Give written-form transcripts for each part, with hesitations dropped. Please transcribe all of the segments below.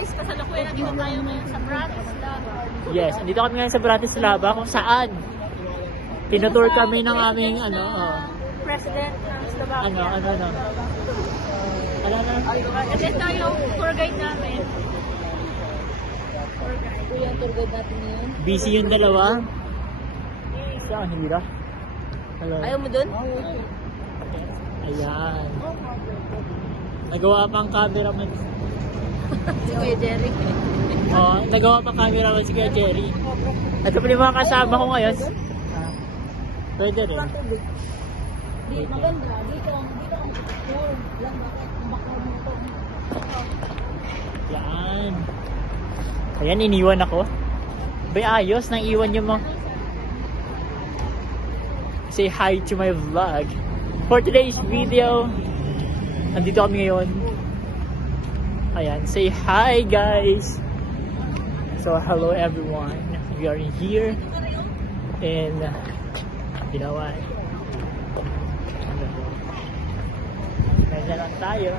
guys, kasalukuyan nandito tayo ngayon sa Bratislava. Yes, andito kami ngayon sa Bratislava kung saan tinutour kami ng aming President ng Slovakia. ano. Ito yung tour guide namin. Ito yung tour guide natin ngayon. Busy yung dalawa. Siya, ang hirap. Hello. Ayaw mo dun? Ayan. Nagawa pang cameraman. Si Kuya Jerry. Nagawa pang cameraman si Kuya Jerry. Ito pa yung mga kasama ko ngayon. Pwede rin. Di, maganda. Dito ang tour. Lang bakit? Ang bakaw mo ito. Yan. Ayan, iniwan ako. Bay, ayos. Nang iwan yung mga... Say hi to my vlog. For today's video, nandito kami ngayon. Ayan, say hi guys. So hello everyone. We are here in Ginawan. Ganda lang tayo.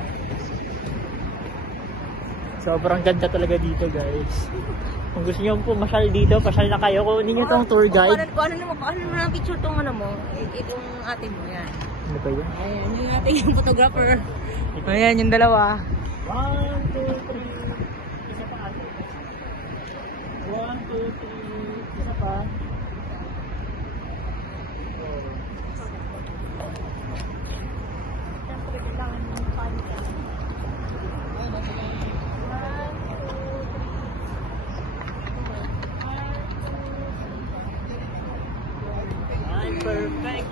Sobrang ganda talaga dito guys. Kung gusto nyo po masyal dito, pasyal na kayo. Kunin nyo tong tour guide. Paano mo na picture tong ano mo? Itong ate mo yan. Ano ba yun? Ayan, yung ate yung photographer. Ayan, yung dalawa. 1, 2, 3. Isa pa ate. 1, 2, 3. Isa pa. Siyempre, kailangan ng panic. Perfect.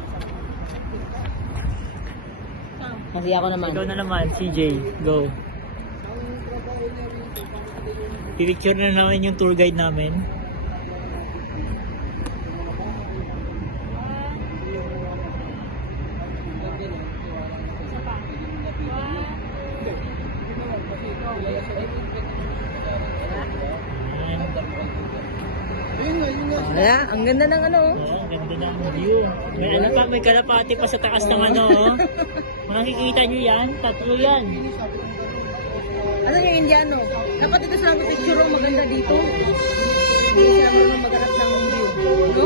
Kasi ako naman. Ikaw na naman, CJ. Go. Pipicture na namin yung tour guide namin. Kaya, ang ganda ng ano. Ang ganda ng view. May ano pa, may kalapati pa sa taas ng ano. Makikita nyo yan, tatlo yan. Ano yung Indiano? Dapat ito sa picture maganda dito. Hindi sila marunong maghanap ng view. No?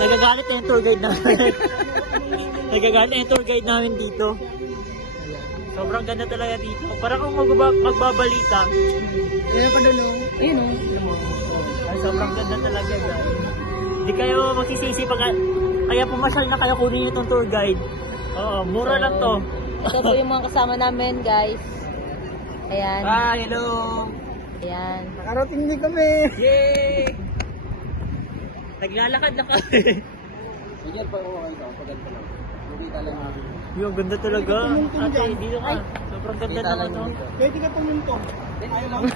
Nagagalit na yung tour guide namin. Nagagalit na yung tour guide namin dito. Sobrang ganda talaga dito. Parang kung magbabalita. Yan pa doon, no? Ayun, no? Ay, sobrang ganda talaga guys. Hindi kayo magsisisi pag kaya pumasyal na kayo, kunin nyo itong tour guide. Oo, mura lang to. Ito po yung mga kasama namin, guys. Ayan. Hi, hello. Ayan. Nakarating din kami. Yay! Naglalakad na kami. Sige, pa ako kayo. Paganda lang. Hindi talaga. Yung ganda talaga. Ate, dito ka. Sobrang ganda naman to. Pwede ka pumunto.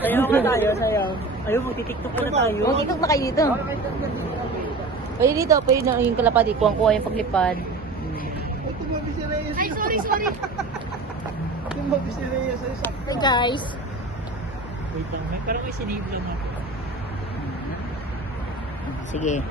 Sayaw ka tayo, sayaw. Ayaw, magtitiktok ko na tayo. Mag-tiktok na kayo dito. Pwede dito, pwede na yung kalapati. Kuha-kuha yung paglipad. Ito ba si Reyes? Ay, sorry. Ito ba si Reyes? Hey guys. Wait lang, parang may sinave lang ako. Sige.